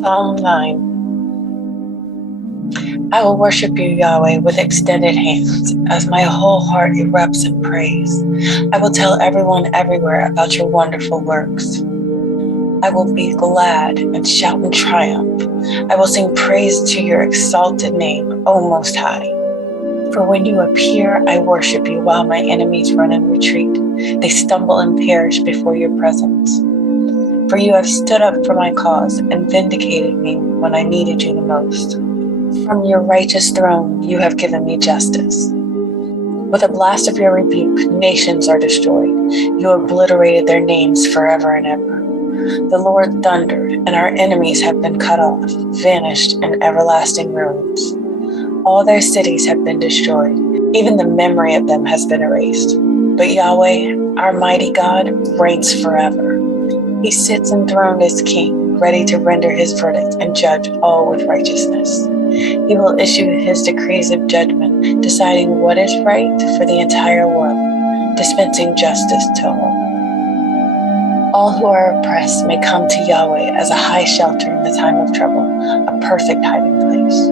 Psalm 9. I will worship you, Yahweh, with extended hands, as my whole heart erupts in praise. I will tell everyone everywhere about your wonderful works. I will be glad and shout in triumph. I will sing praise to your exalted name, O Most High. For when you appear, I worship you while my enemies run and retreat. They stumble and perish before your presence. For you have stood up for my cause and vindicated me when I needed you the most. From your righteous throne, you have given me justice. With a blast of your rebuke, nations are destroyed. You obliterated their names forever and ever. The Lord thundered, and our enemies have been cut off, vanished in everlasting ruins. All their cities have been destroyed. Even the memory of them has been erased. But Yahweh, our mighty God, reigns forever. He sits enthroned as king, ready to render his verdict and judge all with righteousness. He will issue his decrees of judgment, deciding what is right for the entire world, dispensing justice to all. All who are oppressed may come to Yahweh as a high shelter in the time of trouble, a perfect hiding place.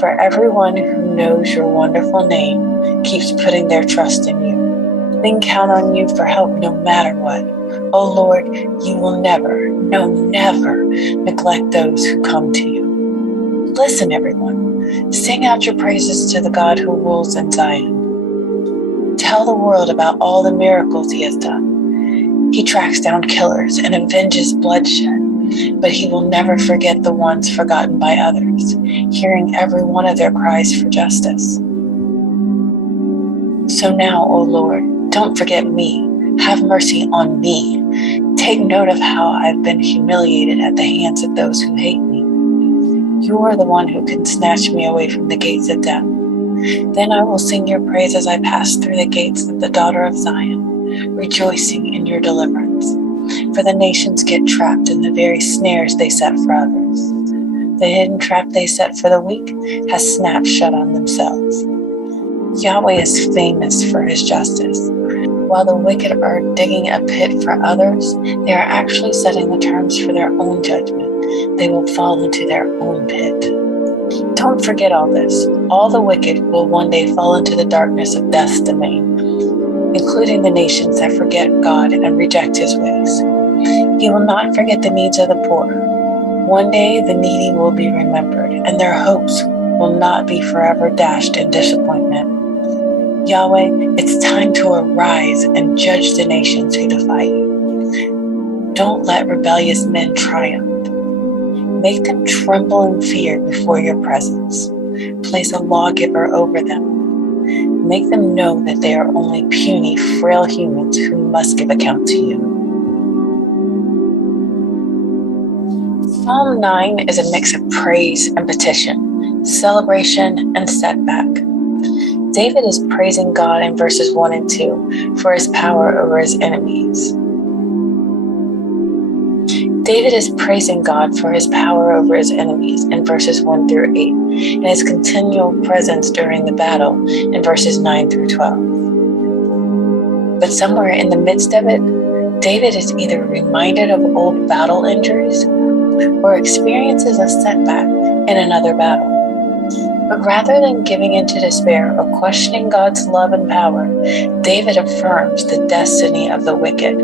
For everyone who knows your wonderful name keeps putting their trust in you. They can count on you for help no matter what. Oh Lord, you will never, no, never neglect those who come to you. Listen, everyone. Sing out your praises to the God who rules in Zion. Tell the world about all the miracles he has done. He tracks down killers and avenges bloodshed, but he will never forget the ones forgotten by others, hearing every one of their cries for justice. So now, O Lord, don't forget me. Have mercy on me. Take note of how I've been humiliated at the hands of those who hate me. You are the one who can snatch me away from the gates of death. Then I will sing your praise as I pass through the gates of the daughter of Zion, rejoicing in your deliverance. For the nations get trapped in the very snares they set for others. The hidden trap they set for the weak has snapped shut on themselves. Yahweh is famous for his justice. While the wicked are digging a pit for others, they are actually setting the terms for their own judgment. They will fall into their own pit. Don't forget all this. All the wicked will one day fall into the darkness of death's domain, including the nations that forget God and reject his ways. He will not forget the needs of the poor. One day the needy will be remembered, and their hopes will not be forever dashed in disappointment. Yahweh, it's time to arise and judge the nations who defy you. Don't let rebellious men triumph. Make them tremble in fear before your presence. Place a lawgiver over them. Make them know that they are only puny, frail humans who must give account to you. Psalm 9 is a mix of praise and petition, celebration and setback. David is praising God in verses 1 and 2 for his power over his enemies. David is praising God for his power over his enemies in verses 1 through 8, and his continual presence during the battle in verses 9 through 12. But somewhere in the midst of it, David is either reminded of old battle injuries or experiences a setback in another battle. But rather than giving into despair or questioning God's love and power, David affirms the destiny of the wicked.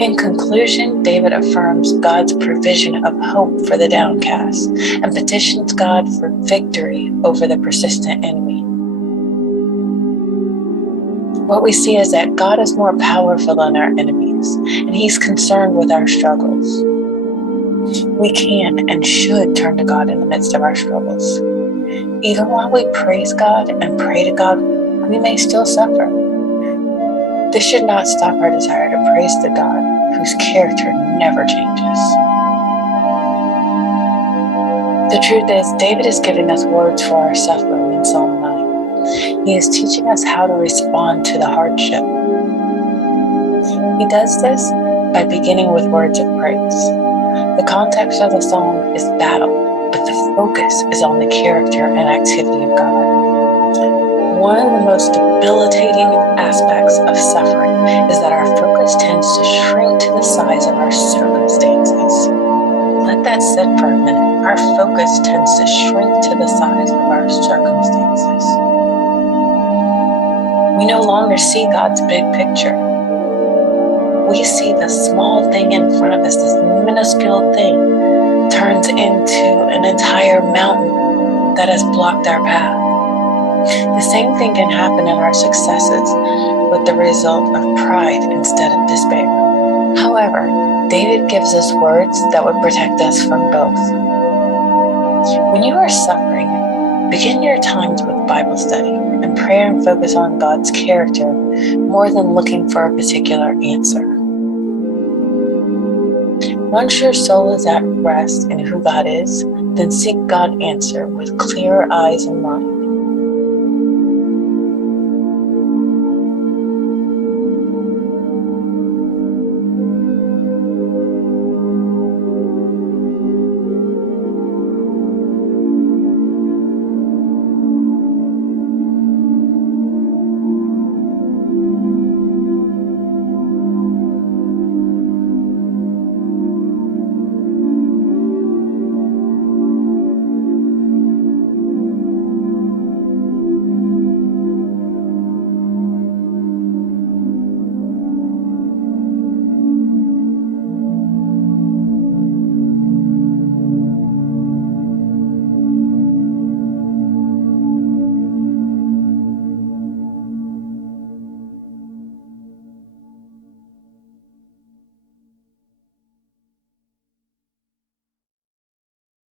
In conclusion, David affirms God's provision of hope for the downcast and petitions God for victory over the persistent enemy. What we see is that God is more powerful than our enemies, and he's concerned with our struggles. We can and should turn to God in the midst of our struggles. Even while we praise God and pray to God, we may still suffer. This should not stop our desire to praise the God whose character never changes. The truth is, David is giving us words for our suffering in Psalm 9. He is teaching us how to respond to the hardship. He does this by beginning with words of praise. The context of the psalm is battle, but the focus is on the character and activity of God. One of the most debilitating aspects of suffering is that our focus tends to shrink to the size of our circumstances. Let that sit for a minute. Our focus tends to shrink to the size of our circumstances. We no longer see God's big picture. We see the small thing in front of us, this minuscule thing, turns into an entire mountain that has blocked our path. The same thing can happen in our successes with the result of pride instead of despair. However, David gives us words that would protect us from both. When you are suffering, begin your times with Bible study and prayer and focus on God's character more than looking for a particular answer. Once your soul is at rest in who God is, then seek God's answer with clear eyes and mind.